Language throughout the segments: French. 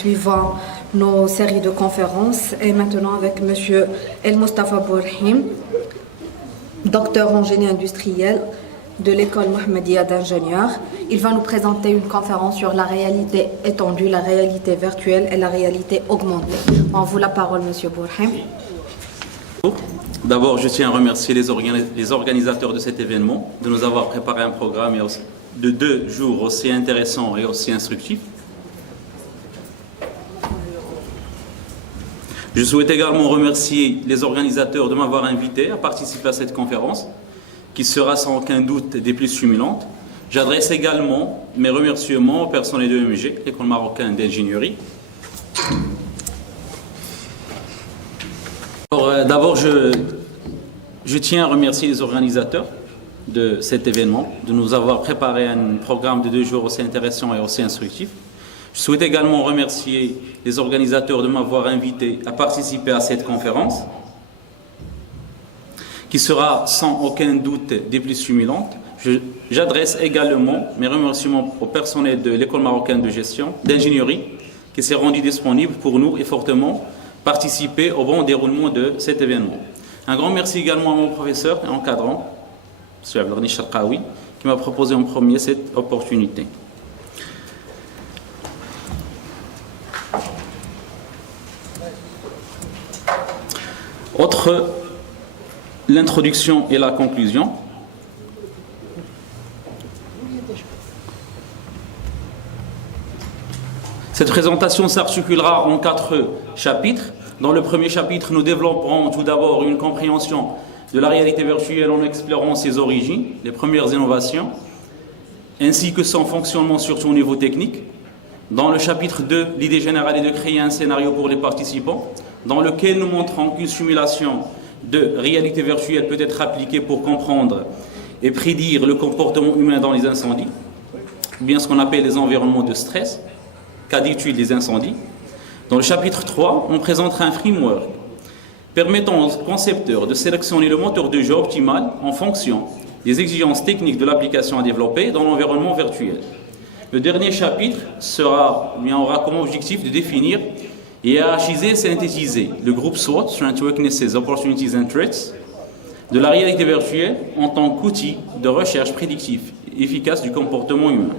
poursuivons nos séries de conférences et maintenant avec Monsieur El Mustafa Bourhim, docteur en génie industriel de l'école Mohammedia d'ingénieurs. Il va nous présenter une conférence sur la réalité étendue, la réalité virtuelle et la réalité augmentée. On vous la parole, Monsieur Bourhim. D'abord, je tiens à remercier les organisateurs de cet événement de nous avoir préparé un programme de 2 jours aussi intéressant et aussi instructif. Je souhaite également remercier les organisateurs de m'avoir invité à participer à cette conférence, qui sera sans aucun doute des plus stimulantes. J'adresse également mes remerciements au personnel de l'EMG, l'École marocaine d'ingénierie. D'abord, je tiens à remercier les organisateurs de cet événement, de nous avoir préparé un programme de 2 jours aussi intéressant et aussi instructif. Je souhaite également remercier les organisateurs de m'avoir invité à participer à cette conférence, qui sera sans aucun doute des plus stimulantes. J'adresse également mes remerciements au personnel de l'École marocaine de gestion, d'ingénierie, qui s'est rendu disponible pour nous et fortement participer au bon déroulement de cet événement. Un grand merci également à mon professeur et encadrant, M. Abdelghani Charqaoui, qui m'a proposé en premier cette opportunité. Autre l'introduction et la conclusion. Cette présentation s'articulera en 4 chapitres. Dans le premier chapitre, nous développerons tout d'abord une compréhension de la réalité virtuelle en explorant ses origines, les premières innovations, ainsi que son fonctionnement surtout au niveau technique. Dans le chapitre 2, l'idée générale est de créer un scénario pour les participants, dans lequel nous montrons qu'une simulation de réalité virtuelle peut être appliquée pour comprendre et prédire le comportement humain dans les incendies, ou bien ce qu'on appelle les environnements de stress, cas d'étude des incendies. Dans le chapitre 3, on présentera un framework permettant aux concepteurs de sélectionner le moteur de jeu optimal en fonction des exigences techniques de l'application à développer dans l'environnement virtuel. Le dernier chapitre aura comme objectif de définir et hiérarchiser et synthétiser le groupe SWOT, Strengths, Weaknesses, Opportunities and Threats, de la réalité virtuelle en tant qu'outil de recherche prédictif et efficace du comportement humain.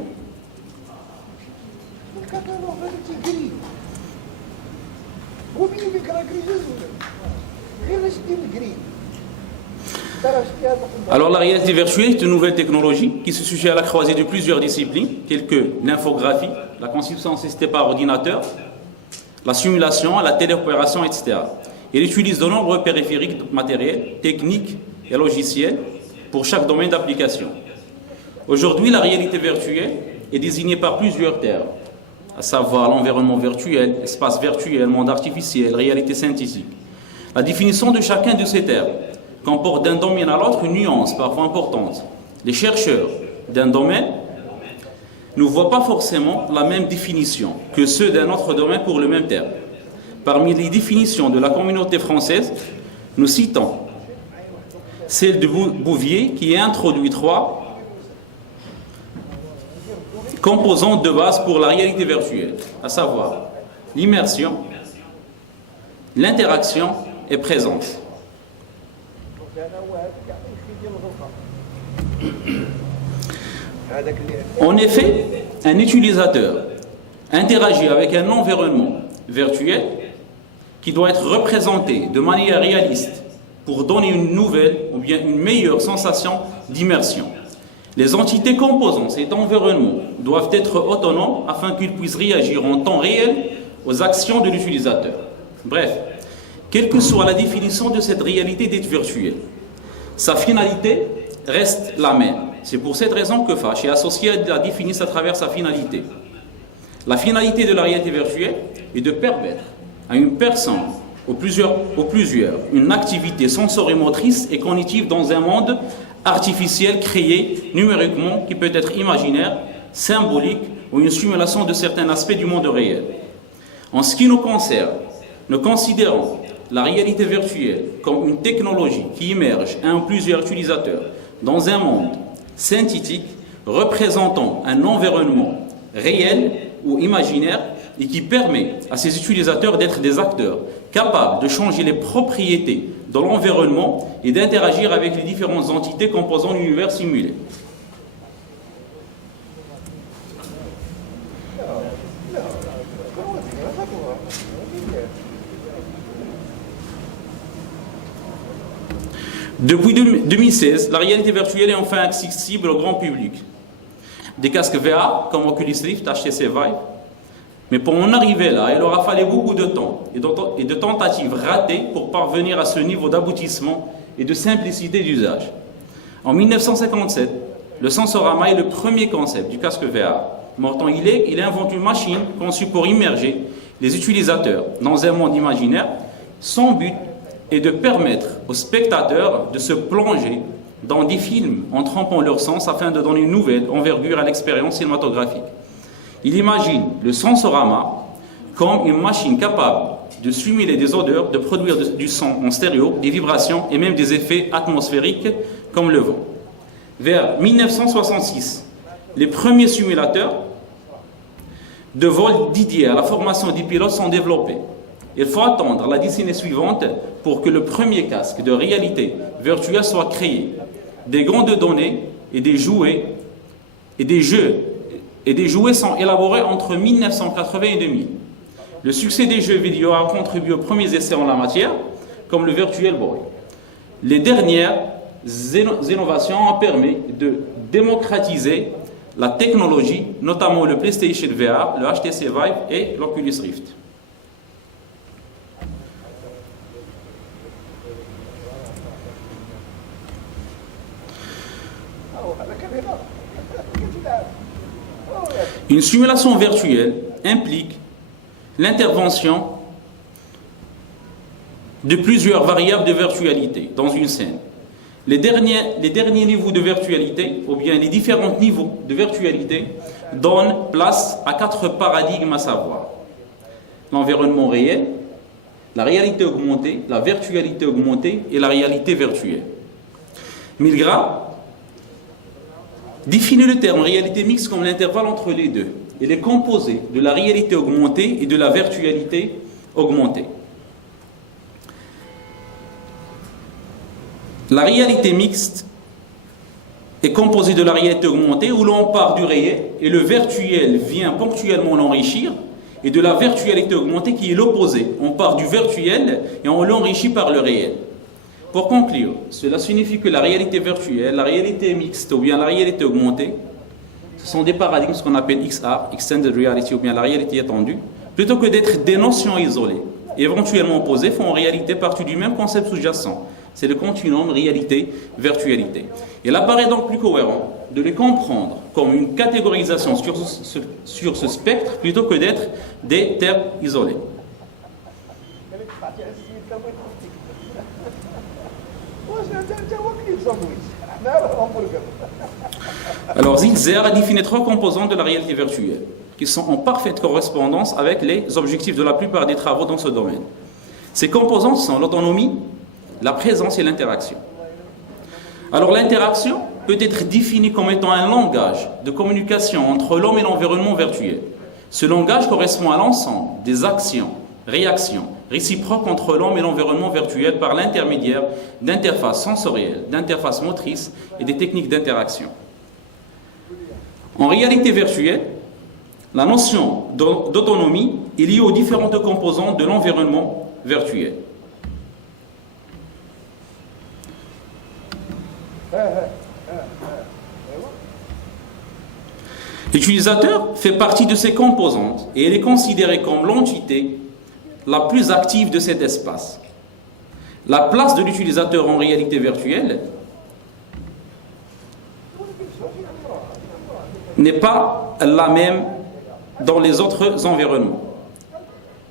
Alors la réalité virtuelle est une nouvelle technologie qui se situe à la croisée de plusieurs disciplines, telles que l'infographie, la conception assistée par ordinateur, la simulation, la téléopération, etc. Elle utilise de nombreux périphériques matériels, techniques et logiciels pour chaque domaine d'application. Aujourd'hui, la réalité virtuelle est désignée par plusieurs termes, à savoir l'environnement virtuel, espace virtuel, monde artificiel, réalité synthétique. La définition de chacun de ces termes comporte d'un domaine à l'autre une nuance parfois importante. Les chercheurs d'un domaine ne voient pas forcément la même définition que ceux d'un autre domaine pour le même terme. Parmi les définitions de la communauté française, nous citons celle de Bouvier qui a introduit 3 composantes de base pour la réalité virtuelle, à savoir l'immersion, l'interaction et présence. En effet, un utilisateur interagit avec un environnement virtuel qui doit être représenté de manière réaliste pour donner une nouvelle ou bien une meilleure sensation d'immersion. Les entités composant cet environnement doivent être autonomes afin qu'ils puissent réagir en temps réel aux actions de l'utilisateur. Bref, quelle que soit la définition de cette réalité dite virtuelle, sa finalité reste la même. C'est pour cette raison que Fach est associé à la définisse à travers sa finalité. La finalité de la réalité virtuelle est de permettre à une personne ou plusieurs une activité sensorimotrice et cognitive dans un monde artificiel créé numériquement qui peut être imaginaire, symbolique ou une simulation de certains aspects du monde réel. En ce qui nous concerne, nous considérons la réalité virtuelle comme une technologie qui émerge à plusieurs utilisateurs dans un monde synthétique représentant un environnement réel ou imaginaire et qui permet à ses utilisateurs d'être des acteurs capables de changer les propriétés de l'environnement et d'interagir avec les différentes entités composant l'univers simulé. Depuis 2016, la réalité virtuelle est enfin accessible au grand public. Des casques VR comme Oculus Rift, HTC Vive. Mais pour en arriver là, il aura fallu beaucoup de temps et de tentatives ratées pour parvenir à ce niveau d'aboutissement et de simplicité d'usage. En 1957, le Sensorama est le premier concept du casque VR. Morton il invente une machine conçue pour immerger les utilisateurs dans un monde imaginaire. Son but est de permettre aux spectateurs de se plonger dans des films en trempant leur sens afin de donner une nouvelle envergure à l'expérience cinématographique. Il imagine le Sensorama comme une machine capable de simuler des odeurs, de produire du son en stéréo, des vibrations et même des effets atmosphériques comme le vent. Vers 1966, les premiers simulateurs de vol dédiés à la formation des pilotes sont développés. Il faut attendre la décennie suivante pour que le premier casque de réalité virtuelle soit créé. Des grandes données et des jouets sont élaborés entre 1980 et 2000. Le succès des jeux vidéo a contribué aux premiers essais en la matière, comme le Virtual Boy. Les dernières innovations ont permis de démocratiser la technologie, notamment le PlayStation VR, le HTC Vive et l'Oculus Rift. Une simulation virtuelle implique l'intervention de plusieurs variables de virtualité dans une scène. Les derniers niveaux de virtualité, ou bien les différents niveaux de virtualité, donnent place à 4 paradigmes à savoir: l'environnement réel, la réalité augmentée, la virtualité augmentée et la réalité virtuelle. Milgram définit le terme réalité mixte comme l'intervalle entre les deux. Il est composé de la réalité augmentée et de la virtualité augmentée. La réalité mixte est composée de la réalité augmentée où l'on part du réel et le virtuel vient ponctuellement l'enrichir, et de la virtualité augmentée qui est l'opposé. On part du virtuel et on l'enrichit par le réel. Pour conclure, cela signifie que la réalité virtuelle, la réalité mixte ou bien la réalité augmentée, ce sont des paradigmes, ce qu'on appelle XR, Extended Reality, ou bien la réalité étendue, plutôt que d'être des notions isolées, éventuellement opposées, font en réalité partie du même concept sous-jacent. C'est le continuum réalité-virtualité. Il apparaît donc plus cohérent de les comprendre comme une catégorisation sur ce spectre plutôt que d'être des termes isolés. Alors Zitzer a défini 3 composantes de la réalité virtuelle qui sont en parfaite correspondance avec les objectifs de la plupart des travaux dans ce domaine. Ces composantes sont l'autonomie, la présence et l'interaction. Alors l'interaction peut être définie comme étant un langage de communication entre l'homme et l'environnement virtuel. Ce langage correspond à l'ensemble des actions, réactions réciproques entre l'homme et l'environnement virtuel par l'intermédiaire d'interfaces sensorielles, d'interfaces motrices et des techniques d'interaction. En réalité virtuelle, la notion d'autonomie est liée aux différentes composantes de l'environnement virtuel. L'utilisateur fait partie de ces composantes et il est considéré comme l'entité la plus active de cet espace. La place de l'utilisateur en réalité virtuelle n'est pas la même dans les autres environnements.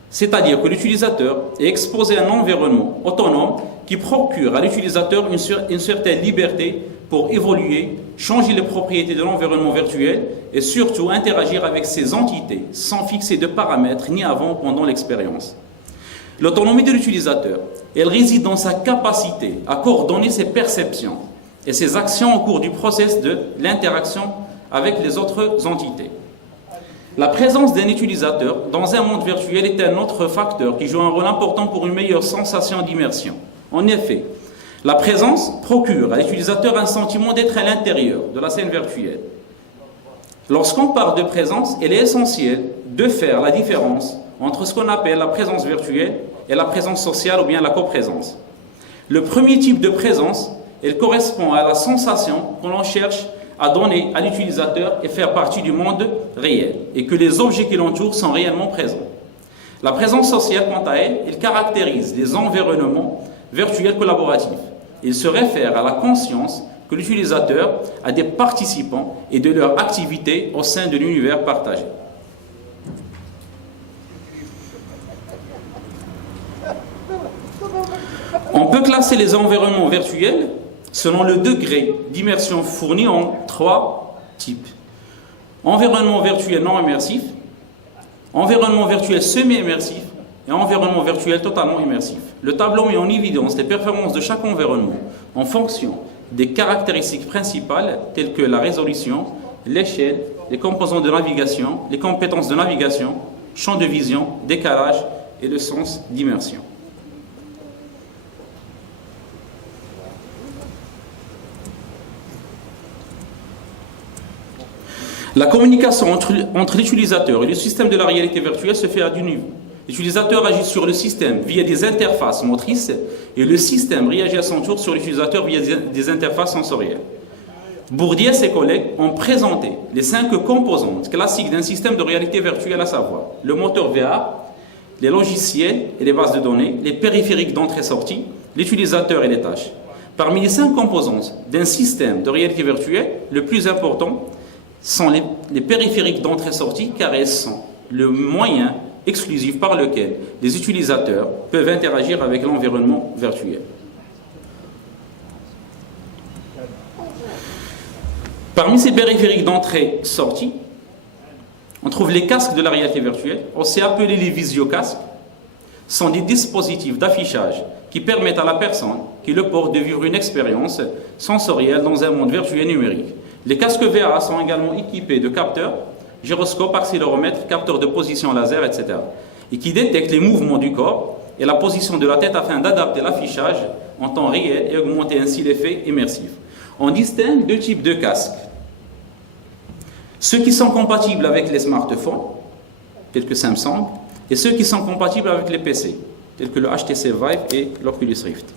C'est-à-dire que l'utilisateur est exposé à un environnement autonome qui procure à l'utilisateur une certaine liberté pour évoluer, changer les propriétés de l'environnement virtuel et surtout interagir avec ces entités sans fixer de paramètres ni avant ou pendant l'expérience. L'autonomie de l'utilisateur, elle réside dans sa capacité à coordonner ses perceptions et ses actions au cours du processus de l'interaction avec les autres entités. La présence d'un utilisateur dans un monde virtuel est un autre facteur qui joue un rôle important pour une meilleure sensation d'immersion. En effet, la présence procure à l'utilisateur un sentiment d'être à l'intérieur de la scène virtuelle. Lorsqu'on parle de présence, il est essentiel de faire la différence entre ce qu'on appelle la présence virtuelle et la présence sociale ou bien la coprésence. Le premier type de présence, elle correspond à la sensation que l'on cherche à donner à l'utilisateur et faire partie du monde réel et que les objets qui l'entourent sont réellement présents. La présence sociale, quant à elle, elle caractérise les environnements virtuels collaboratifs. Il se réfère à la conscience que l'utilisateur a des participants et de leur activité au sein de l'univers partagé. On peut classer les environnements virtuels selon le degré d'immersion fourni en 3 types. Environnement virtuel non immersif, environnement virtuel semi-immersif et environnement virtuel totalement immersif. Le tableau met en évidence les performances de chaque environnement en fonction des caractéristiques principales telles que la résolution, l'échelle, les composants de navigation, les compétences de navigation, champ de vision, décalage et le sens d'immersion. La communication entre l'utilisateur et le système de la réalité virtuelle se fait à 2 niveaux. L'utilisateur agit sur le système via des interfaces motrices et le système réagit à son tour sur l'utilisateur via des interfaces sensorielles. Bourdieu et ses collègues ont présenté les 5 composantes classiques d'un système de réalité virtuelle, à savoir le moteur VR, les logiciels et les bases de données, les périphériques d'entrée-sortie, l'utilisateur et les tâches. Parmi les 5 composantes d'un système de réalité virtuelle, le plus important sont les périphériques d'entrée-sortie, car elles sont le moyen exclusif par lequel les utilisateurs peuvent interagir avec l'environnement virtuel. Parmi ces périphériques d'entrée-sortie, on trouve les casques de la réalité virtuelle, aussi appelés les visiocasques, sont des dispositifs d'affichage qui permettent à la personne qui le porte de vivre une expérience sensorielle dans un monde virtuel numérique. Les casques VR sont également équipés de capteurs, gyroscopes, accéléromètres, capteurs de position laser, etc. et qui détectent les mouvements du corps et la position de la tête afin d'adapter l'affichage en temps réel et augmenter ainsi l'effet immersif. On distingue 2 types de casques. Ceux qui sont compatibles avec les smartphones, tels que Samsung, et ceux qui sont compatibles avec les PC, tels que le HTC Vive et l'Oculus Rift.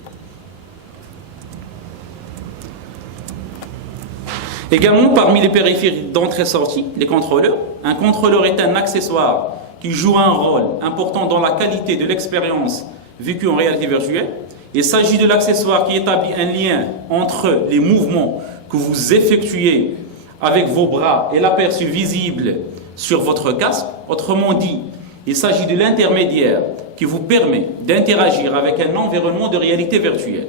Également, parmi les périphériques d'entrée-sortie, les contrôleurs, un contrôleur est un accessoire qui joue un rôle important dans la qualité de l'expérience vécue en réalité virtuelle. Il s'agit de l'accessoire qui établit un lien entre les mouvements que vous effectuez avec vos bras et l'aperçu visible sur votre casque. Autrement dit, il s'agit de l'intermédiaire qui vous permet d'interagir avec un environnement de réalité virtuelle.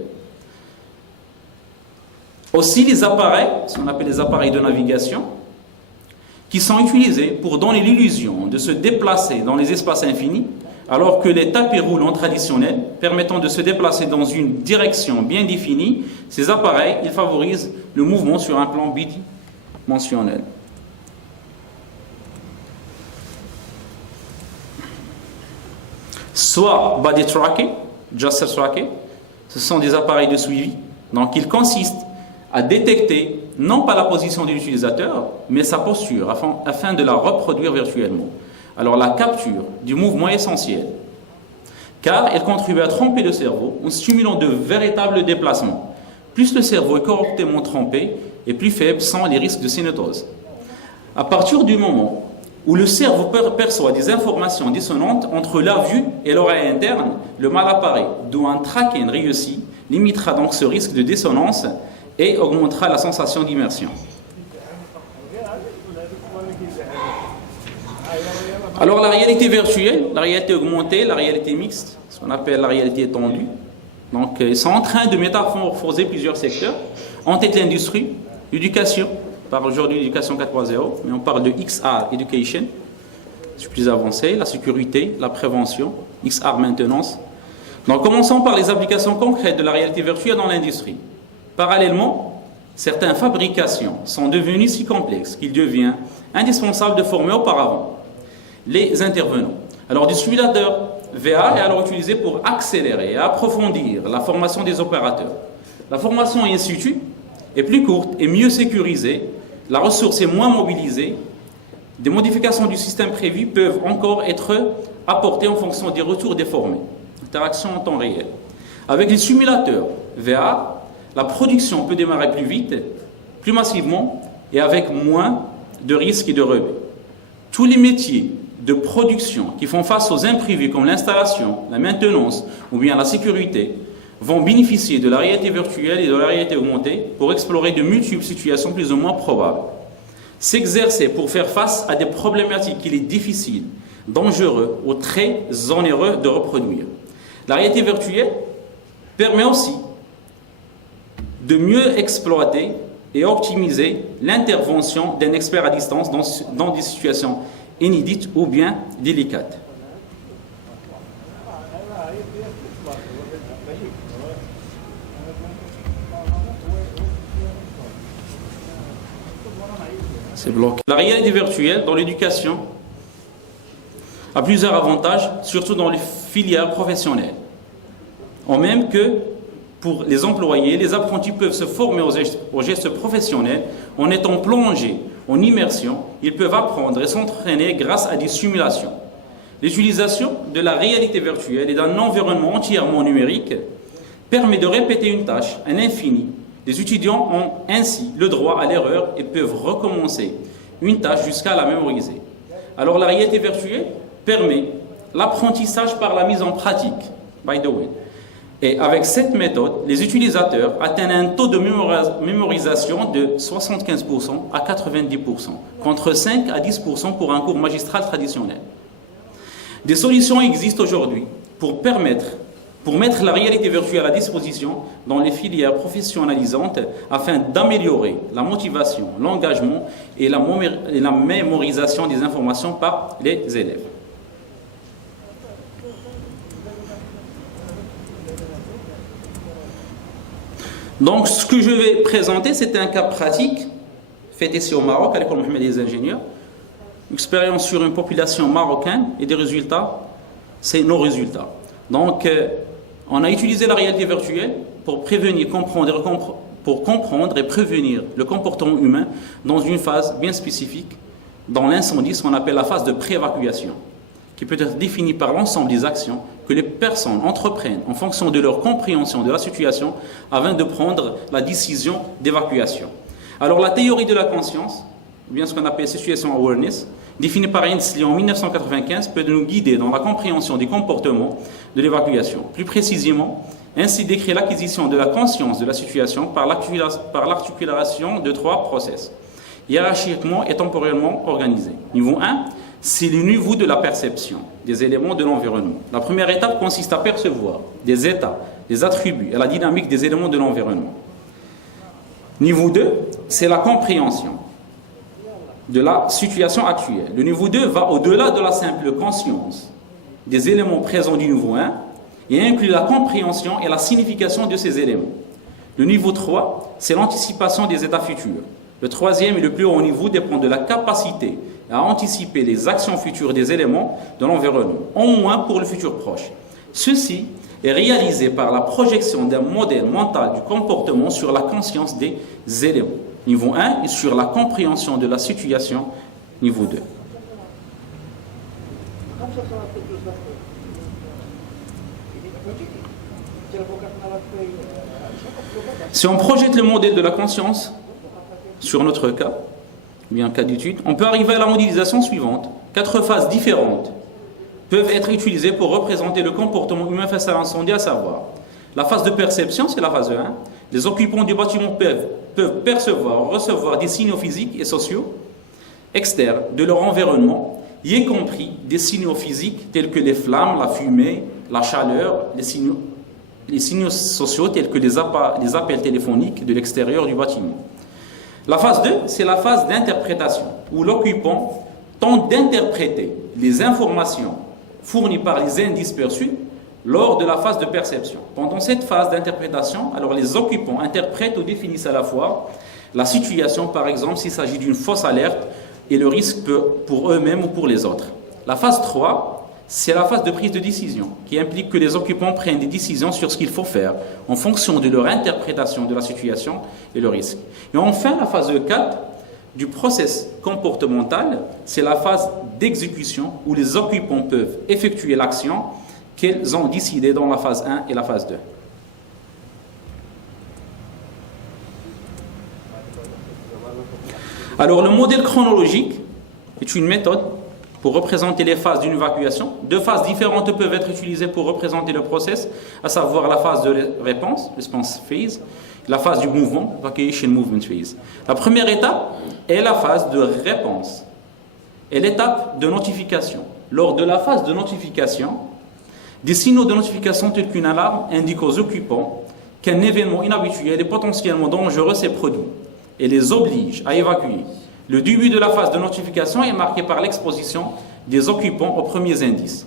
Aussi les appareils, ce qu'on appelle les appareils de navigation, qui sont utilisés pour donner l'illusion de se déplacer dans les espaces infinis, alors que les tapis roulants traditionnels permettant de se déplacer dans une direction bien définie, ces appareils ils favorisent le mouvement sur un plan bidimensionnel. Soit body tracking, gesture tracking, ce sont des appareils de suivi, donc ils consistent à détecter non pas la position de l'utilisateur, mais sa posture afin de la reproduire virtuellement. Alors la capture du mouvement est essentielle, car elle contribue à tromper le cerveau en stimulant de véritables déplacements. Plus le cerveau est correctement trompé, et plus faibles sont les risques de cinétose. À partir du moment où le cerveau perçoit des informations dissonantes entre la vue et l'oreille interne, le mal apparaît, d'où un tracking réussi limitera donc ce risque de dissonance et augmentera la sensation d'immersion. Alors la réalité virtuelle, la réalité augmentée, la réalité mixte, ce qu'on appelle la réalité étendue, donc ils sont en train de métamorphoser plusieurs secteurs. En tête l'industrie, l'éducation, on parle aujourd'hui d'éducation 4.0, mais on parle de XR Education, c'est plus avancé, la sécurité, la prévention, XR maintenance. Donc commençons par les applications concrètes de la réalité virtuelle dans l'industrie. Parallèlement, certaines fabrications sont devenues si complexes qu'il devient indispensable de former auparavant les intervenants. Alors, du simulateur VA est alors utilisé pour accélérer et approfondir la formation des opérateurs. La formation in situ est plus courte et mieux sécurisée, la ressource est moins mobilisée, des modifications du système prévu peuvent encore être apportées en fonction des retours des formés. Interaction en temps réel. Avec les simulateurs VA, la production peut démarrer plus vite, plus massivement et avec moins de risques et de rebais. Tous les métiers de production qui font face aux imprévus comme l'installation, la maintenance ou bien la sécurité vont bénéficier de la réalité virtuelle et de la réalité augmentée pour explorer de multiples situations plus ou moins probables. S'exercer pour faire face à des problématiques qu'il est difficile, dangereux ou très onéreux de reproduire. La réalité virtuelle permet aussi de mieux exploiter et optimiser l'intervention d'un expert à distance dans des situations inédites ou bien délicates. C'est bloqué. La réalité virtuelle dans l'éducation a plusieurs avantages, surtout dans les filières professionnelles. En même que pour les employés, les apprentis peuvent se former aux gestes professionnels en étant plongés en immersion. Ils peuvent apprendre et s'entraîner grâce à des simulations. L'utilisation de la réalité virtuelle et d'un environnement entièrement numérique permet de répéter une tâche à l'infini. Les étudiants ont ainsi le droit à l'erreur et peuvent recommencer une tâche jusqu'à la mémoriser. Alors la réalité virtuelle permet l'apprentissage par la mise en pratique, by the way. Et avec cette méthode, les utilisateurs atteignent un taux de mémorisation de 75% à 90%, contre 5 à 10% pour un cours magistral traditionnel. Des solutions existent aujourd'hui pour mettre la réalité virtuelle à disposition dans les filières professionnalisantes afin d'améliorer la motivation, l'engagement et la mémorisation des informations par les élèves. Donc, ce que je vais présenter, c'est un cas pratique fait ici au Maroc, à l'école Mohamed des ingénieurs. Expérience sur une population marocaine et des résultats, c'est nos résultats. Donc, on a utilisé la réalité virtuelle pour prévenir, comprendre et prévenir le comportement humain dans une phase bien spécifique, dans l'incendie, ce qu'on appelle la phase de pré-évacuation, qui peut être définie par l'ensemble des actions que les personnes entreprennent en fonction de leur compréhension de la situation afin de prendre la décision d'évacuation. Alors la théorie de la conscience, ou bien ce qu'on appelle situation awareness, définie par Ainsley en 1995, peut nous guider dans la compréhension des comportements de l'évacuation. Plus précisément, ainsi décrit l'acquisition de la conscience de la situation par l'articulation de 3 process, hiérarchiquement et temporellement organisés. Niveau 1, c'est le niveau de la perception des éléments de l'environnement. La première étape consiste à percevoir des états, des attributs et la dynamique des éléments de l'environnement. Niveau 2, c'est la compréhension de la situation actuelle. Le niveau 2 va au-delà de la simple conscience des éléments présents du niveau 1 et inclut la compréhension et la signification de ces éléments. Le niveau 3, c'est l'anticipation des états futurs. Le troisième et le plus haut niveau dépend de la capacité à anticiper les actions futures des éléments de l'environnement, au moins pour le futur proche. Ceci est réalisé par la projection d'un modèle mental du comportement sur la conscience des éléments. Niveau 1 et sur la compréhension de la situation, niveau 2. Si on projette le modèle de la conscience sur notre cas, ou bien cas d'étude, on peut arriver à la modélisation suivante. 4 phases différentes peuvent être utilisées pour représenter le comportement humain face à l'incendie, à savoir la phase de perception, c'est la phase 1. Les occupants du bâtiment peuvent percevoir, recevoir des signaux physiques et sociaux externes de leur environnement, y compris des signaux physiques tels que les flammes, la fumée, la chaleur, les signaux sociaux tels que les appels téléphoniques de l'extérieur du bâtiment. La phase 2, c'est la phase d'interprétation, où l'occupant tente d'interpréter les informations fournies par les indices perçus lors de la phase de perception. Pendant cette phase d'interprétation, alors les occupants interprètent ou définissent à la fois la situation, par exemple s'il s'agit d'une fausse alerte et le risque pour eux-mêmes ou pour les autres. La phase 3, c'est la phase de prise de décision, qui implique que les occupants prennent des décisions sur ce qu'il faut faire, en fonction de leur interprétation de la situation et le risque. Et enfin, la phase 4 du process comportemental, c'est la phase d'exécution, où les occupants peuvent effectuer l'action qu'ils ont décidée dans la phase 1 et la phase 2. Alors, le modèle chronologique est une méthode pour représenter les phases d'une évacuation. Deux phases différentes peuvent être utilisées pour représenter le process, à savoir la phase de réponse, response phase, la phase du mouvement, evacuation movement phase. La première étape est la phase de réponse et l'étape de notification. Lors de la phase de notification, des signaux de notification tels qu'une alarme indiquent aux occupants qu'un événement inhabituel et potentiellement dangereux s'est produit et les oblige à évacuer. Le début de la phase de notification est marqué par l'exposition des occupants aux premiers indices.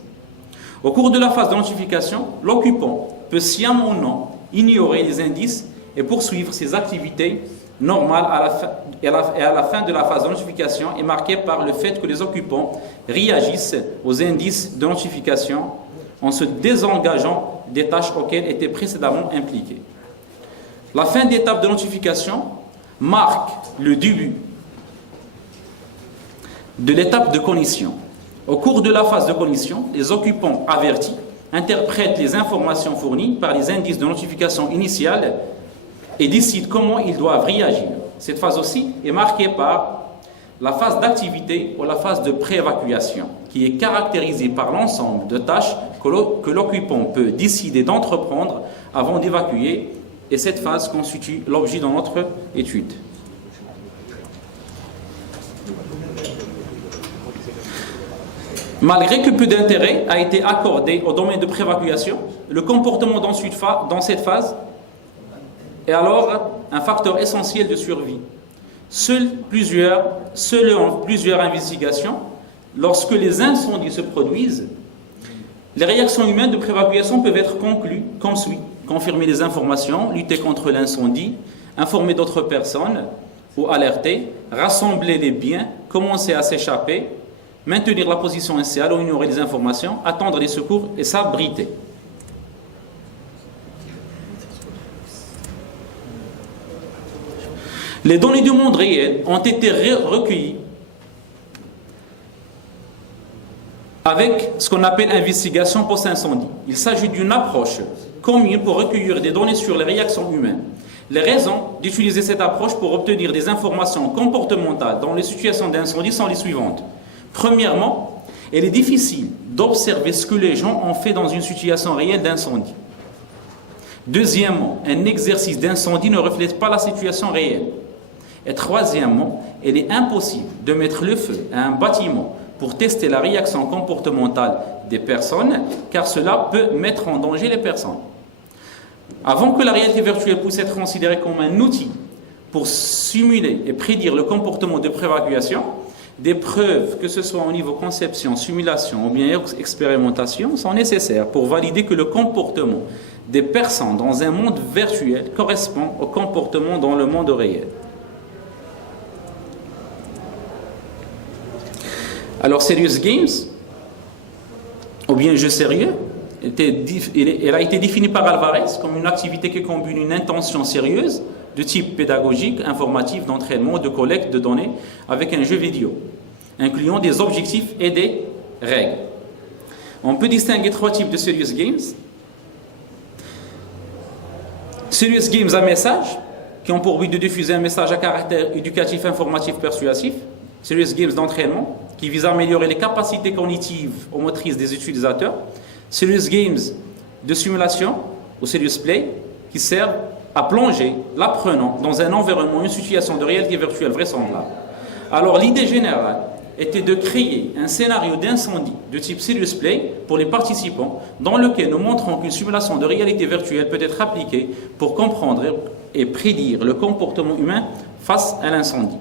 Au cours de la phase de notification, l'occupant peut sciemment ou non ignorer les indices et poursuivre ses activités normales et à la fin de la phase de notification est marquée par le fait que les occupants réagissent aux indices de notification en se désengageant des tâches auxquelles étaient précédemment impliqués. La fin d'étape de notification marque le début de l'étape de cognition. Au cours de la phase de cognition, les occupants avertis interprètent les informations fournies par les indices de notification initiale et décident comment ils doivent réagir. Cette phase aussi est marquée par la phase d'activité ou la phase de pré-évacuation, qui est caractérisée par l'ensemble de tâches que l'occupant peut décider d'entreprendre avant d'évacuer, et cette phase constitue l'objet de notre étude. Malgré que peu d'intérêt a été accordé au domaine de préévacuation, le comportement dans cette phase est alors un facteur essentiel de survie. Selon plusieurs investigations, lorsque les incendies se produisent, les réactions humaines de préévacuation peuvent être conclues comme suit: confirmer les informations, lutter contre l'incendie, informer d'autres personnes ou alerter, rassembler les biens, commencer à s'échapper, maintenir la position initiale ou ignorer les informations, attendre les secours et s'abriter. Les données du monde réel ont été recueillies avec ce qu'on appelle investigation post-incendie. Il s'agit d'une approche commune pour recueillir des données sur les réactions humaines. Les raisons d'utiliser cette approche pour obtenir des informations comportementales dans les situations d'incendie sont les suivantes. Premièrement, il est difficile d'observer ce que les gens ont fait dans une situation réelle d'incendie. Deuxièmement, un exercice d'incendie ne reflète pas la situation réelle. Et troisièmement, il est impossible de mettre le feu à un bâtiment pour tester la réaction comportementale des personnes, car cela peut mettre en danger les personnes. Avant que la réalité virtuelle puisse être considérée comme un outil pour simuler et prédire le comportement de préévacuation, des preuves, que ce soit au niveau conception, simulation ou bien expérimentation, sont nécessaires pour valider que le comportement des personnes dans un monde virtuel correspond au comportement dans le monde réel. Alors, Serious Games, ou bien jeu sérieux, elle a été définie par Alvarez comme une activité qui combine une intention sérieuse de type pédagogique, informatif, d'entraînement, de collecte de données avec un jeu vidéo, incluant des objectifs et des règles. On peut distinguer trois types de Serious Games. Serious Games à message, qui ont pour but de diffuser un message à caractère éducatif, informatif, persuasif. Serious Games d'entraînement, qui visent à améliorer les capacités cognitives ou motrices des utilisateurs. Serious Games de simulation ou Serious Play, qui servent à plonger l'apprenant dans un environnement, une situation de réalité virtuelle vraisemblable. Alors l'idée générale était de créer un scénario d'incendie de type Serious Play pour les participants, dans lequel nous montrons qu'une simulation de réalité virtuelle peut être appliquée pour comprendre et prédire le comportement humain face à l'incendie.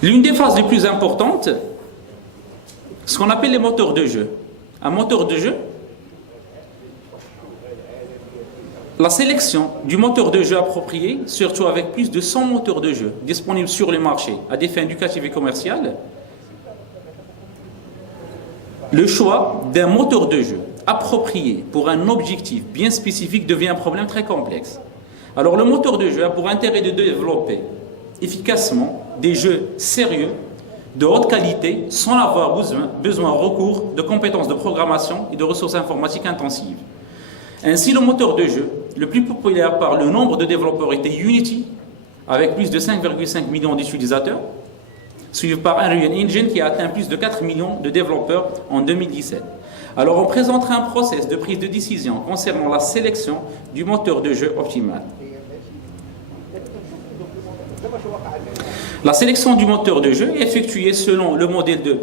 L'une des phases les plus importantes, ce qu'on appelle les moteurs de jeu. Un moteur de jeu La sélection du moteur de jeu approprié, surtout avec plus de 100 moteurs de jeu disponibles sur le marché à des fins éducatives et commerciales, le choix d'un moteur de jeu approprié pour un objectif bien spécifique devient un problème très complexe. Alors le moteur de jeu a pour intérêt de développer efficacement des jeux sérieux, de haute qualité, sans avoir besoin recours de compétences de programmation et de ressources informatiques intensives. Ainsi, le moteur de jeu le plus populaire par le nombre de développeurs était Unity, avec plus de 5,5 millions d'utilisateurs, suivi par Unreal Engine qui a atteint plus de 4 millions de développeurs en 2017. Alors on présentera un process de prise de décision concernant la sélection du moteur de jeu optimal. La sélection du moteur de jeu est effectuée selon le modèle de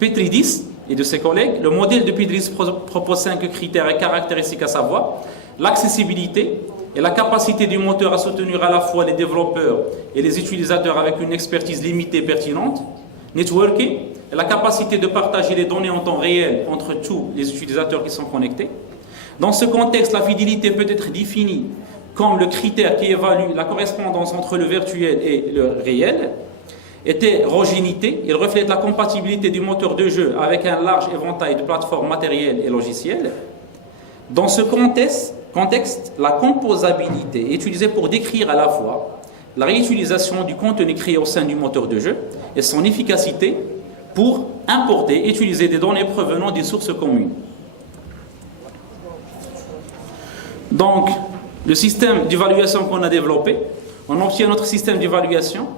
Petridis et de ses collègues. Le modèle de Petridis propose 5 critères et caractéristiques, à savoir l'accessibilité et la capacité du moteur à soutenir à la fois les développeurs et les utilisateurs avec une expertise limitée et pertinente, networking, et la capacité de partager les données en temps réel entre tous les utilisateurs qui sont connectés. Dans ce contexte, la fidélité peut être définie comme le critère qui évalue la correspondance entre le virtuel et le réel. Hétérogénéité, il reflète la compatibilité du moteur de jeu avec un large éventail de plateformes matérielles et logicielles. Dans ce contexte, la composabilité est utilisée pour décrire à la fois la réutilisation du contenu créé au sein du moteur de jeu et son efficacité pour importer et utiliser des données provenant des sources communes. Donc, le système d'évaluation qu'on a développé, on obtient notre système d'évaluation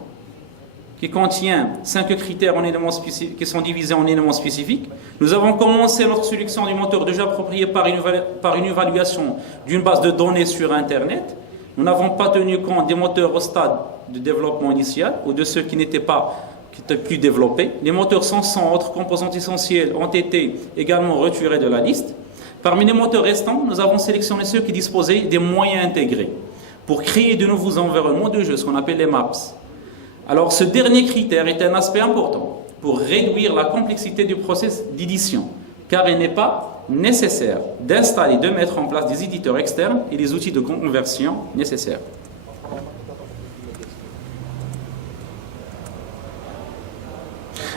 qui contient 5 critères en éléments spécifiques, qui sont divisés en éléments spécifiques. Nous avons commencé notre sélection du moteur de jeu approprié par une évaluation d'une base de données sur Internet. Nous n'avons pas tenu compte des moteurs au stade de développement initial ou de ceux qui n'étaient plus développés. Les moteurs sans autres composantes essentielles ont été également retirés de la liste. Parmi les moteurs restants, nous avons sélectionné ceux qui disposaient des moyens intégrés pour créer de nouveaux environnements de jeu, ce qu'on appelle les maps. Alors, ce dernier critère est un aspect important pour réduire la complexité du processus d'édition, car il n'est pas nécessaire d'installer, de mettre en place des éditeurs externes et les outils de conversion nécessaires.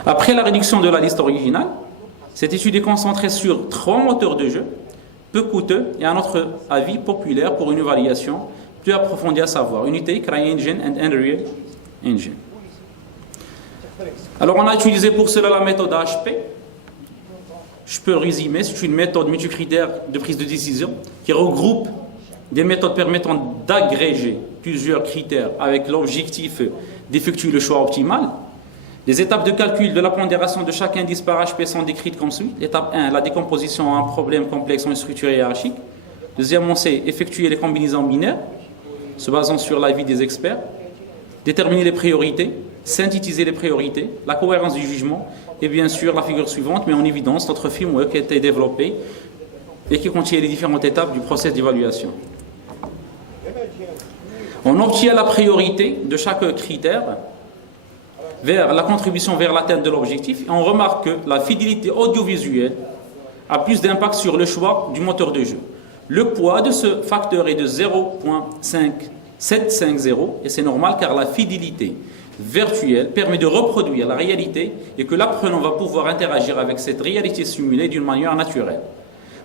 Après la réduction de la liste originale, cette étude est concentrée sur 3 moteurs de jeu, peu coûteux et à notre avis populaires pour une évaluation plus approfondie, à savoir Unity, CryEngine et Unreal Engine. Alors on a utilisé pour cela la méthode HP. Je peux résumer, c'est une méthode multicritère de prise de décision qui regroupe des méthodes permettant d'agréger plusieurs critères avec l'objectif d'effectuer le choix optimal. Les étapes de calcul de la pondération de chaque indice par HP sont décrites comme suit. L'étape 1, la décomposition en un problème complexe en une structure hiérarchique. Deuxièmement, c'est effectuer les combinaisons binaires, se basant sur l'avis des experts. Déterminer les priorités, synthétiser les priorités, la cohérence du jugement, et bien sûr la figure suivante met en évidence notre framework qui a été développé et qui contient les différentes étapes du processus d'évaluation. On obtient la priorité de chaque critère vers la contribution vers l'atteinte de l'objectif et on remarque que la fidélité audiovisuelle a plus d'impact sur le choix du moteur de jeu. Le poids de ce facteur est de 0,750 et c'est normal car la fidélité virtuelle permet de reproduire la réalité et que l'apprenant va pouvoir interagir avec cette réalité simulée d'une manière naturelle.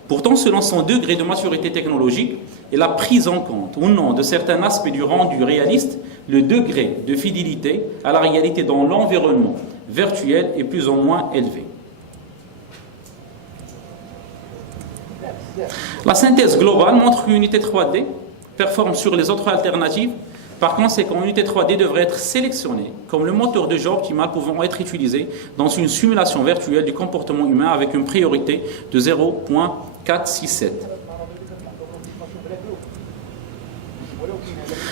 Pourtant, selon son degré de maturité technologique et la prise en compte ou non de certains aspects du rendu réaliste, le degré de fidélité à la réalité dans l'environnement virtuel est plus ou moins élevé. La synthèse globale montre qu'une unité 3D performe sur les autres alternatives. Par conséquent, une unité 3D devrait être sélectionnée comme le moteur de jeu optimal pouvant être utilisé dans une simulation virtuelle du comportement humain avec une priorité de 0,467.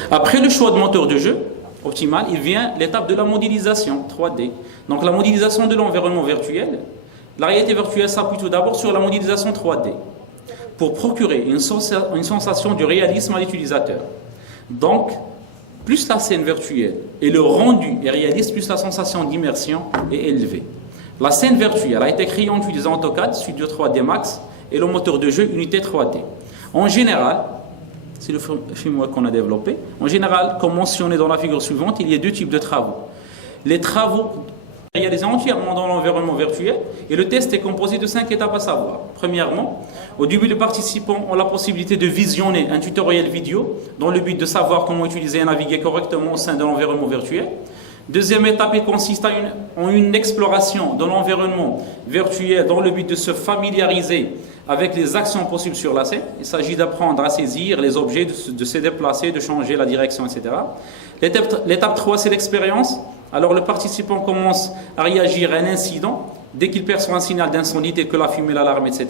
Après le choix de moteur de jeu optimal, il vient l'étape de la modélisation 3D. Donc la modélisation de l'environnement virtuel. La réalité virtuelle s'appuie tout d'abord sur la modélisation 3D pour procurer une sensation du réalisme à l'utilisateur. Donc, plus la scène virtuelle et le rendu est réaliste, plus la sensation d'immersion est élevée. La scène virtuelle a été créée en utilisant AutoCAD, Studio 3D Max et le moteur de jeu Unity 3D. En général, c'est le framework qu'on a développé. En général, comme mentionné dans la figure suivante, il y a deux types de travaux. Les travaux réalisés entièrement dans l'environnement virtuel, et le test est composé de 5 étapes à savoir. Premièrement, au début, les participants ont la possibilité de visionner un tutoriel vidéo dans le but de savoir comment utiliser et naviguer correctement au sein de l'environnement virtuel. Deuxième étape, il consiste en une exploration de l'environnement virtuel dans le but de se familiariser avec les actions possibles sur la scène. Il s'agit d'apprendre à saisir les objets, de se déplacer, de changer la direction, etc. L'étape 3, c'est l'expérience. Alors le participant commence à réagir à un incident dès qu'il perçoit un signal d'incendie tel que la fumée, l'alarme, etc.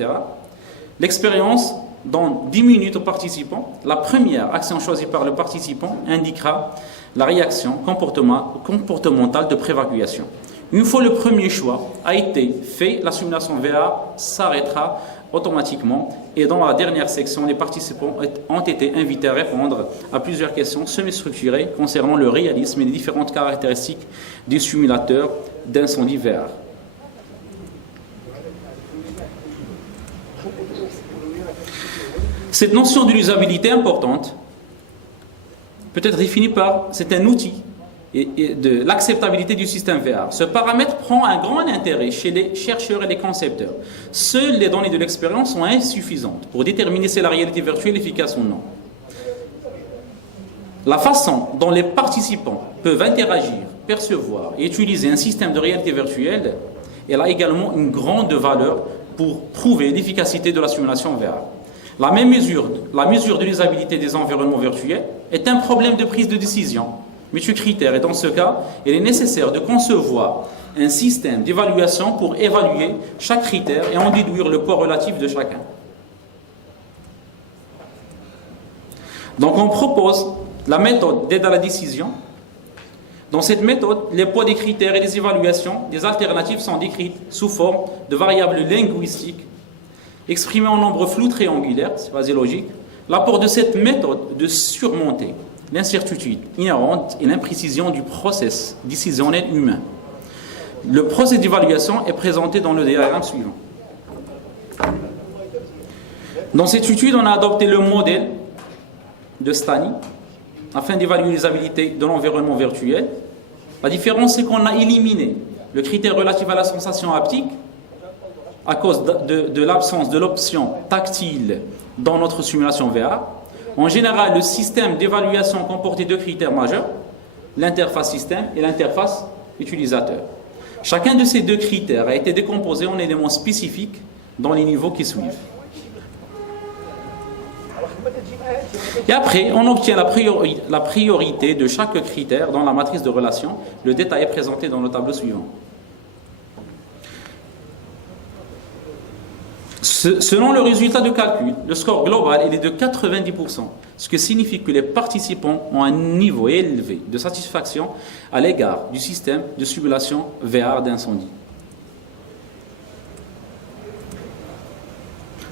L'expérience, dans 10 minutes au participant, la première action choisie par le participant indiquera la réaction comportementale de préévacuation. Une fois le premier choix a été fait, la simulation VR s'arrêtera automatiquement, et dans la dernière section, les participants ont été invités à répondre à plusieurs questions semi-structurées concernant le réalisme et les différentes caractéristiques des simulateurs d'incendie VR. Cette notion de l'usabilité importante peut être définie par, c'est un outil et de l'acceptabilité du système VR. Ce paramètre prend un grand intérêt chez les chercheurs et les concepteurs. Seules les données de l'expérience sont insuffisantes pour déterminer si la réalité virtuelle est efficace ou non. La façon dont les participants peuvent interagir, percevoir et utiliser un système de réalité virtuelle, elle a également une grande valeur pour prouver l'efficacité de la simulation VR. La mesure de l'usabilité des environnements virtuels est un problème de prise de décision multicritère, et dans ce cas, il est nécessaire de concevoir un système d'évaluation pour évaluer chaque critère et en déduire le poids relatif de chacun. Donc on propose la méthode d'aide à la décision. Dans cette méthode, les poids des critères et les évaluations des alternatives sont décrites sous forme de variables linguistiques exprimées en nombre flou triangulaire, c'est basé logique. L'apport de cette méthode de surmonter l'incertitude inhérente et l'imprécision du processus décisionnel humain. Le processus d'évaluation est présenté dans le diagramme suivant. Dans cette étude, on a adopté le modèle de Stani afin d'évaluer l'usabilité de l'environnement virtuel. La différence, c'est qu'on a éliminé le critère relatif à la sensation haptique à cause de l'absence de l'option tactile dans notre simulation VR. En général, le système d'évaluation comportait deux critères majeurs, l'interface système et l'interface utilisateur. Chacun de ces deux critères a été décomposé en éléments spécifiques dans les niveaux qui suivent. Et après, on obtient la priorité de chaque critère dans la matrice de relation. Le détail est présenté dans le tableau suivant. Selon le résultat de calcul, le score global est de 90%, ce qui signifie que les participants ont un niveau élevé de satisfaction à l'égard du système de simulation VR d'incendie.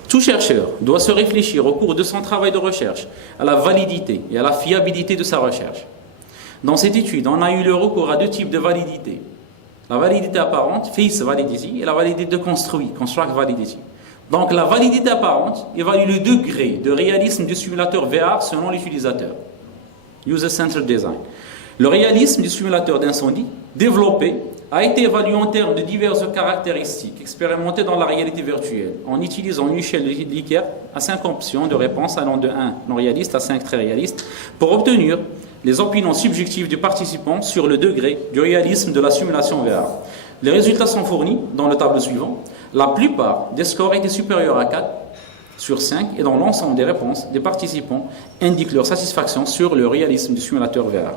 Tout chercheur doit se réfléchir au cours de son travail de recherche à la validité et à la fiabilité de sa recherche. Dans cette étude, on a eu le recours à deux types de validité. La validité apparente, face validity, et la validité construit, construct validity. Donc la validité apparente évalue le degré de réalisme du simulateur VR selon l'utilisateur. User-centered design. Le réalisme du simulateur d'incendie développé a été évalué en termes de diverses caractéristiques expérimentées dans la réalité virtuelle en utilisant une échelle de Likert à 5 options de réponse allant de 1 non réaliste à 5 très réaliste pour obtenir les opinions subjectives du participant sur le degré du réalisme de la simulation VR. Les résultats sont fournis dans le tableau suivant. La plupart des scores étaient supérieurs à 4 sur 5 et dans l'ensemble des réponses des participants indiquent leur satisfaction sur le réalisme du simulateur VR.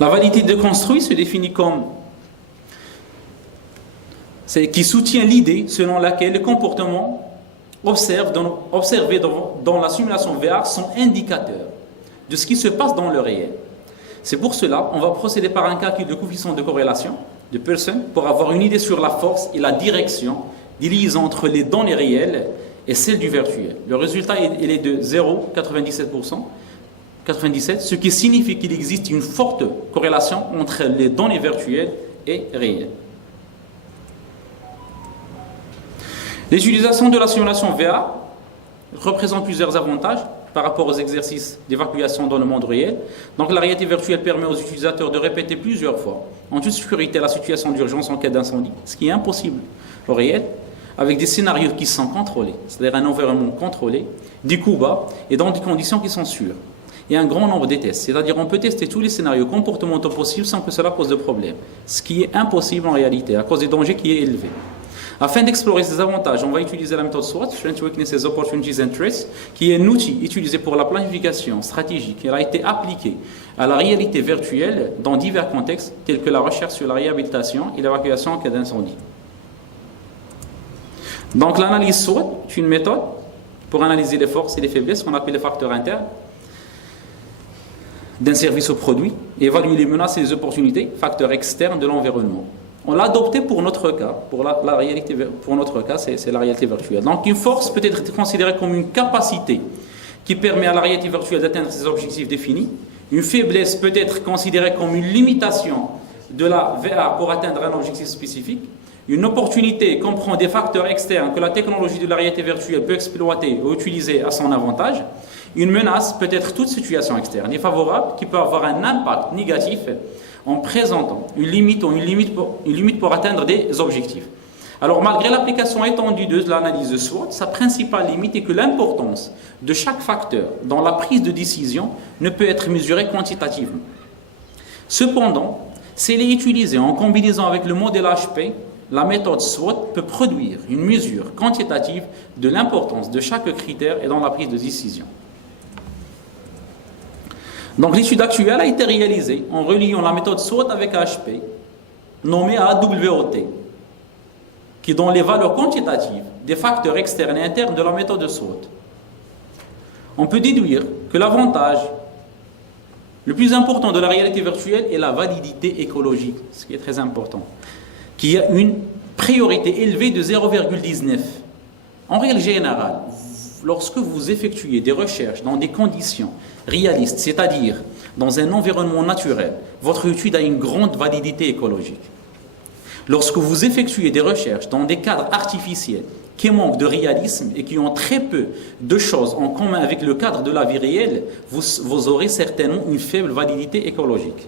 La validité de construit se définit comme qui soutient l'idée selon laquelle les comportements observés dans la simulation VR sont indicateurs de ce qui se passe dans le réel. C'est pour cela qu'on va procéder par un calcul de coefficient de corrélation de Pearson pour avoir une idée sur la force et la direction des liaisons entre les données réelles et celles du virtuel. Le résultat il est de 0,97%. 97, ce qui signifie qu'il existe une forte corrélation entre les données virtuelles et réelles. L'utilisation de la simulation VA représente plusieurs avantages par rapport aux exercices d'évacuation dans le monde réel. Donc la réalité virtuelle permet aux utilisateurs de répéter plusieurs fois en toute sécurité la situation d'urgence en cas d'incendie, ce qui est impossible au réel, avec des scénarios qui sont contrôlés, c'est-à-dire un environnement contrôlé, des coups bas et dans des conditions qui sont sûres. Et un grand nombre de tests, c'est-à-dire on peut tester tous les scénarios comportementaux possibles sans que cela pose de problème, ce qui est impossible en réalité à cause des dangers qui est élevé. Afin d'explorer ces avantages, on va utiliser la méthode SWOT, Strengths, Weaknesses, Opportunities and Threats, qui est un outil utilisé pour la planification stratégique. Elle a été appliquée à la réalité virtuelle dans divers contextes, tels que la recherche sur la réhabilitation et l'évacuation en cas d'incendie. Donc l'analyse SWOT est une méthode pour analyser les forces et les faiblesses, qu'on appelle les facteurs internes, d'un service au produit, et évaluer les menaces et les opportunités, facteurs externes de l'environnement. On l'a adopté pour notre cas, c'est la réalité virtuelle. Donc une force peut être considérée comme une capacité qui permet à la réalité virtuelle d'atteindre ses objectifs définis. Une faiblesse peut être considérée comme une limitation de la VA pour atteindre un objectif spécifique. Une opportunité comprend des facteurs externes que la technologie de la réalité virtuelle peut exploiter ou utiliser à son avantage. Une menace peut être toute situation externe défavorable qui peut avoir un impact négatif en présentant une limite pour atteindre des objectifs. Alors, malgré l'application étendue de l'analyse de SWOT, sa principale limite est que l'importance de chaque facteur dans la prise de décision ne peut être mesurée quantitativement. Cependant, si elle est utilisée en combinaison avec le modèle HP, la méthode SWOT peut produire une mesure quantitative de l'importance de chaque critère et dans la prise de décision. Donc l'étude actuelle a été réalisée en reliant la méthode SWOT avec HP, nommée AWOT, qui donne les valeurs quantitatives des facteurs externes et internes de la méthode SWOT. On peut déduire que l'avantage le plus important de la réalité virtuelle est la validité écologique, ce qui est très important, qui a une priorité élevée de 0,19. En règle générale, lorsque vous effectuez des recherches dans des conditions réalistes, c'est-à-dire dans un environnement naturel, votre étude a une grande validité écologique. Lorsque vous effectuez des recherches dans des cadres artificiels qui manquent de réalisme et qui ont très peu de choses en commun avec le cadre de la vie réelle, vous aurez certainement une faible validité écologique.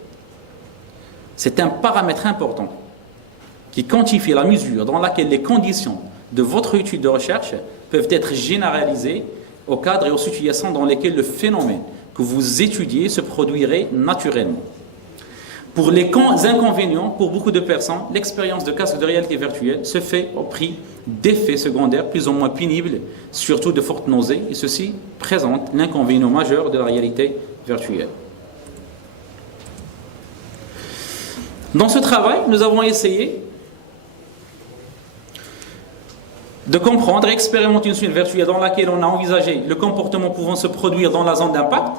C'est un paramètre important qui quantifie la mesure dans laquelle les conditions de votre étude de recherche peuvent être généralisées au cadre et aux situations dans lesquelles le phénomène que vous étudiez se produirait naturellement. Pour les inconvénients, pour beaucoup de personnes, l'expérience de casque de réalité virtuelle se fait au prix d'effets secondaires plus ou moins pénibles, surtout de fortes nausées, et ceci présente l'inconvénient majeur de la réalité virtuelle. Dans ce travail, nous avons essayé de comprendre et expérimenter une suite virtuelle dans laquelle on a envisagé le comportement pouvant se produire dans la zone d'impact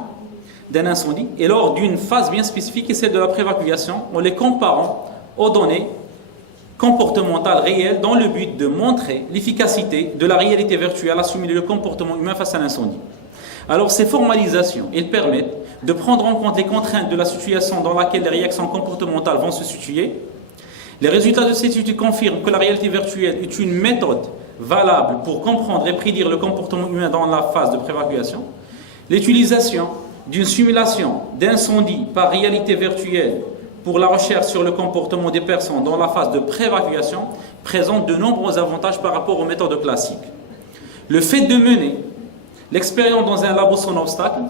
d'un incendie et lors d'une phase bien spécifique qui est celle de la préévacuation, en les comparant aux données comportementales réelles dans le but de montrer l'efficacité de la réalité virtuelle à simuler le comportement humain face à l'incendie. Alors ces formalisations, elles permettent de prendre en compte les contraintes de la situation dans laquelle les réactions comportementales vont se situer. Les résultats de cette étude confirment que la réalité virtuelle est une méthode valable pour comprendre et prédire le comportement humain dans la phase de préévacuation. L'utilisation d'une simulation d'incendie par réalité virtuelle pour la recherche sur le comportement des personnes dans la phase de préévacuation présente de nombreux avantages par rapport aux méthodes classiques. Le fait de mener l'expérience dans un labo sans obstacle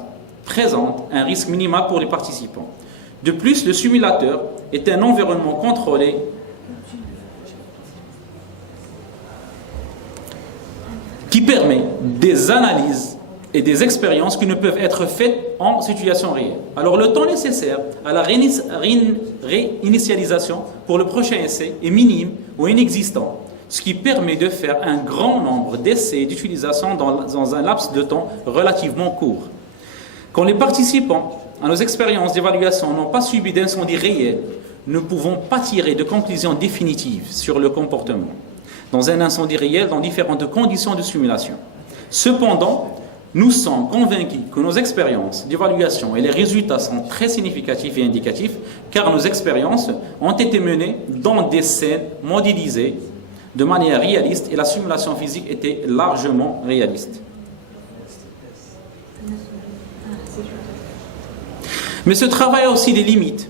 présente un risque minimal pour les participants. De plus, le simulateur est un environnement contrôlé qui permet des analyses et des expériences qui ne peuvent être faites en situation réelle. Alors le temps nécessaire à la réinitialisation pour le prochain essai est minime ou inexistant, ce qui permet de faire un grand nombre d'essais et d'utilisations dans un laps de temps relativement court. Quand les participants à nos expériences d'évaluation n'ont pas subi d'incendie réel, nous ne pouvons pas tirer de conclusions définitives sur le comportement dans un incendie réel dans différentes conditions de simulation. Cependant, nous sommes convaincus que nos expériences d'évaluation et les résultats sont très significatifs et indicatifs car nos expériences ont été menées dans des scènes modélisées de manière réaliste et la simulation physique était largement réaliste. Mais ce travail a aussi des limites,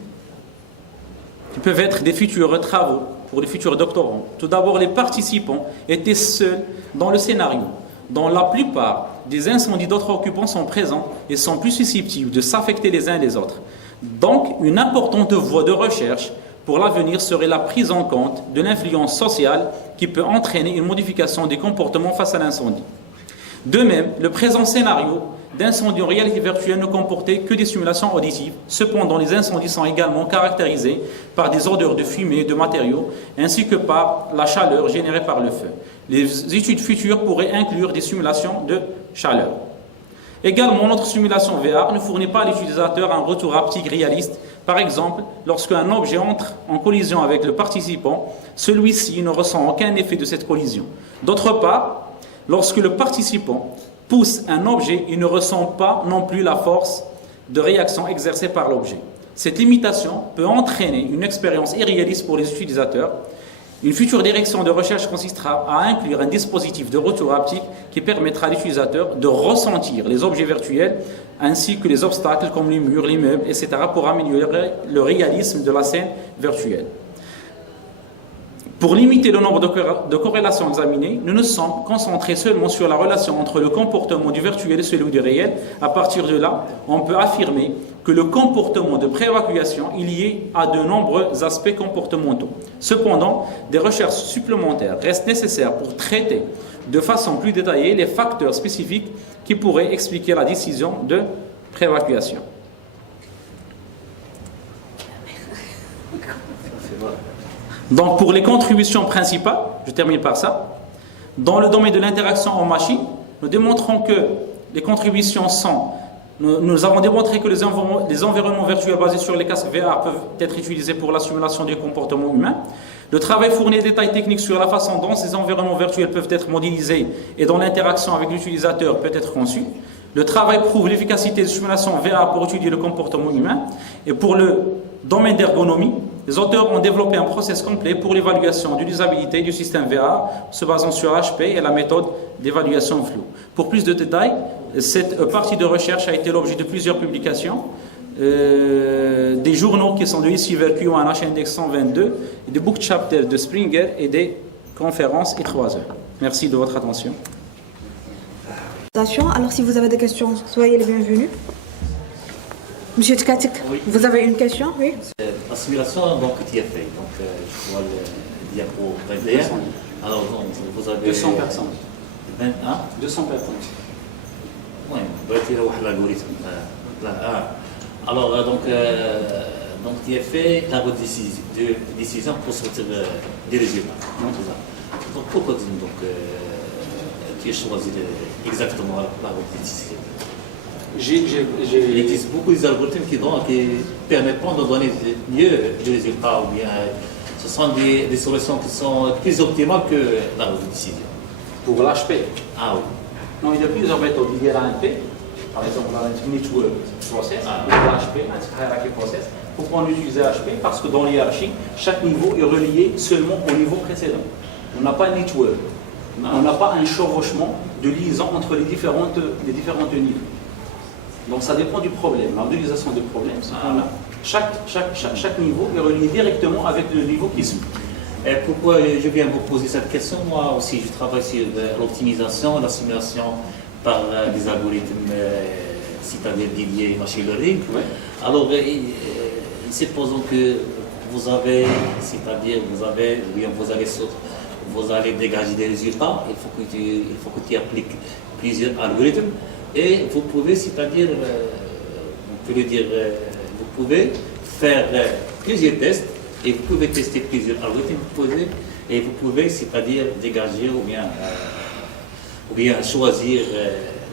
qui peuvent être des futurs travaux pour les futurs doctorants. Tout d'abord, les participants étaient seuls dans le scénario, dont la plupart des incendies d'autres occupants sont présents et sont plus susceptibles de s'affecter les uns les autres. Donc, une importante voie de recherche pour l'avenir serait la prise en compte de l'influence sociale qui peut entraîner une modification des comportements face à l'incendie. De même, le présent scénario d'incendie en réalité virtuelle ne comportait que des simulations auditives. Cependant, les incendies sont également caractérisés par des odeurs de fumée et de matériaux, ainsi que par la chaleur générée par le feu. Les études futures pourraient inclure des simulations de chaleur. Également, notre simulation VR ne fournit pas à l'utilisateur un retour haptique réaliste. Par exemple, lorsqu'un objet entre en collision avec le participant, celui-ci ne ressent aucun effet de cette collision. D'autre part, lorsque le participant pousse un objet, il ne ressent pas non plus la force de réaction exercée par l'objet. Cette limitation peut entraîner une expérience irréaliste pour les utilisateurs. Une future direction de recherche consistera à inclure un dispositif de retour haptique qui permettra à l'utilisateur de ressentir les objets virtuels ainsi que les obstacles comme les murs, les meubles, etc. pour améliorer le réalisme de la scène virtuelle. Pour limiter le nombre de corrélations examinées, nous nous sommes concentrés seulement sur la relation entre le comportement du virtuel et celui du réel. À partir de là, on peut affirmer que le comportement de préévacuation est lié à de nombreux aspects comportementaux. Cependant, des recherches supplémentaires restent nécessaires pour traiter de façon plus détaillée les facteurs spécifiques qui pourraient expliquer la décision de préévacuation. Donc pour les contributions principales, je termine par ça, dans le domaine de l'interaction en machine, nous démontrons que les contributions sont, nous avons démontré que les environnements virtuels basés sur les casques VR peuvent être utilisés pour la simulation du comportement humain. Le travail fournit des détails techniques sur la façon dont ces environnements virtuels peuvent être modélisés et dont l'interaction avec l'utilisateur peut être conçue. Le travail prouve l'efficacité des simulations VR pour étudier le comportement humain. Et pour le domaine d'ergonomie, les auteurs ont développé un process complet pour l'évaluation de l'usabilité du système VR se basant sur HP et la méthode d'évaluation flow. Pour plus de détails, cette partie de recherche a été l'objet de plusieurs publications, des journaux qui sont de Elsevier Q1H Index 122, des book chapters de Springer et des conférences I3E. Merci de votre attention. Alors si vous avez des questions, soyez les bienvenus. Monsieur Tkatik, oui. Vous avez une question? Oui. La simulation donc, qui est faite, donc je vois le diapo derrière. Alors donc, vous avez 200 personnes. 21 200 personnes. Oui, il y a l'algorithme. Alors donc tu as fait la décision pour sortir des résultats. Donc pourquoi tu as choisi exactement la décision? Il existe beaucoup d'algorithmes qui permettent de donner mieux des résultats, ou bien ce sont des solutions qui sont plus optimales que la décision. Pour l'HP? Ah oui. Non, il y a plusieurs méthodes. Il y a l'ANP, par exemple, la Network Process, il y a l'HP, Hierarchy Process. Pourquoi on utilise l'HP? Parce que dans l'hierarchie, chaque niveau est relié seulement au niveau précédent. On n'a pas de network. On n'a pas un chevauchement de liaison entre les différentes niveaux. Donc ça dépend du problème. La modélisation du problème, c'est qu'on a chaque niveau est relié directement avec le niveau qui suit. Et pourquoi je viens vous poser cette question? Moi aussi, je travaille sur l'optimisation, la simulation par des algorithmes, c'est-à-dire dédiés machine learning. Oui. Alors, supposons que vous allez dégager des résultats, il faut que tu appliques plusieurs algorithmes. Et vous pouvez, vous pouvez faire plusieurs tests et vous pouvez tester plusieurs algorithmes et vous pouvez, dégager ou bien choisir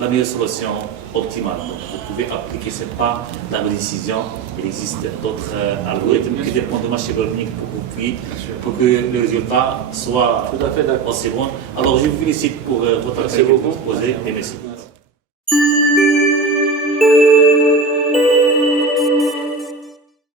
la meilleure solution optimale. Donc, vous pouvez appliquer ce pas dans la décision. Il existe d'autres algorithmes qui dépendent de machine learning pour que le résultat soit tout à fait d'accord. aussi bon. Alors, je vous félicite pour votre activité proposée et merci.